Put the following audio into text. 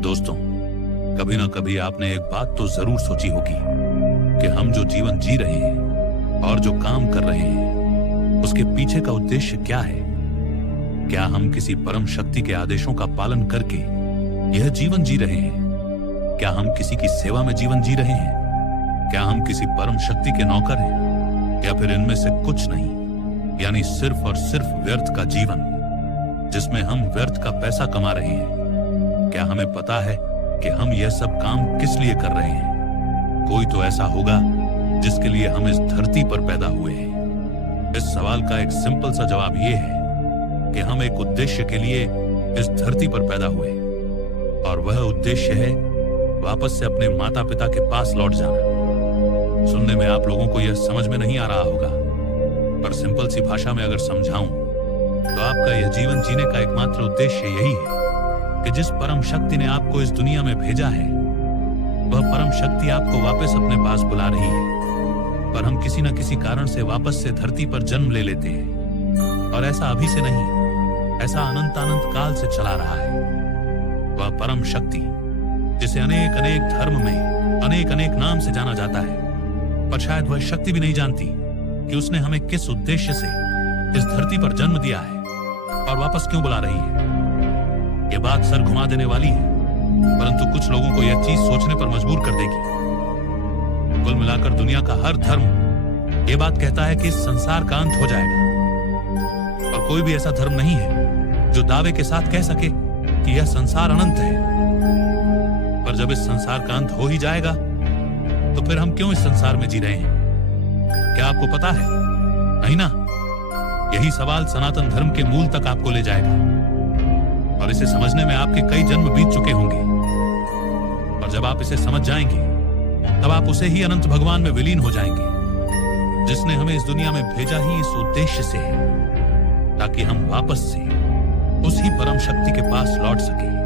दोस्तों, कभी ना कभी आपने एक बात तो जरूर सोची होगी कि हम जो जीवन जी रहे हैं और जो काम कर रहे हैं उसके पीछे का उद्देश्य क्या है। क्या हम किसी परम शक्ति के आदेशों का पालन करके यह जीवन जी रहे हैं? क्या हम किसी की सेवा में जीवन जी रहे हैं? क्या हम किसी परम शक्ति के नौकर हैं? या फिर इनमें से कुछ नहीं, यानी सिर्फ और सिर्फ व्यर्थ का जीवन जिसमें हम व्यर्थ का पैसा कमा रहे हैं? क्या हमें पता है कि हम यह सब काम किस लिए कर रहे हैं? कोई तो ऐसा होगा जिसके लिए हम इस धरती पर पैदा हुए हैं। इस सवाल का एक सिंपल सा जवाब यह है कि हम एक उद्देश्य के लिए इस धरती पर पैदा हुए, और वह उद्देश्य है वापस से अपने माता पिता के पास लौट जाना। सुनने में आप लोगों को यह समझ में नहीं आ रहा होगा, पर सिंपल सी भाषा में अगर समझाऊं तो आपका यह जीवन जीने का एकमात्र उद्देश्य यही है कि जिस परम शक्ति ने आपको इस दुनिया में भेजा है, वह परम शक्ति आपको वापस अपने पास बुला रही है। पर हम किसी न किसी कारण से वापस से धरती पर जन्म ले लेते हैं, और ऐसा अभी से नहीं, ऐसा अनंत अनंत काल से चला रहा है। वह परम शक्ति जिसे अनेक अनेक धर्म में अनेक अनेक नाम से जाना जाता है, पर शायद वह शक्ति भी नहीं जानती कि उसने हमें किस उद्देश्य से इस धरती पर जन्म दिया है और वापस क्यों बुला रही है। यह बात सर घुमा देने वाली है, परंतु कुछ लोगों को यह चीज सोचने पर मजबूर कर देगी। कुल मिलाकर दुनिया का हर धर्म यह बात कहता है कि इस संसार का अंत हो जाएगा, और कोई भी ऐसा धर्म नहीं है जो दावे के साथ कह सके कि यह संसार अनंत है। पर जब इस संसार का अंत हो ही जाएगा तो फिर हम क्यों इस संसार में जी रहे हैं? क्या आपको पता है? नहीं ना। यही सवाल सनातन धर्म के मूल तक आपको ले जाएगा, और इसे समझने में आपके कई जन्म बीत चुके होंगे। और जब आप इसे समझ जाएंगे तब आप उसे ही अनंत भगवान में विलीन हो जाएंगे जिसने हमें इस दुनिया में भेजा ही इस उद्देश्य से है, ताकि हम वापस से उसी परम शक्ति के पास लौट सकें।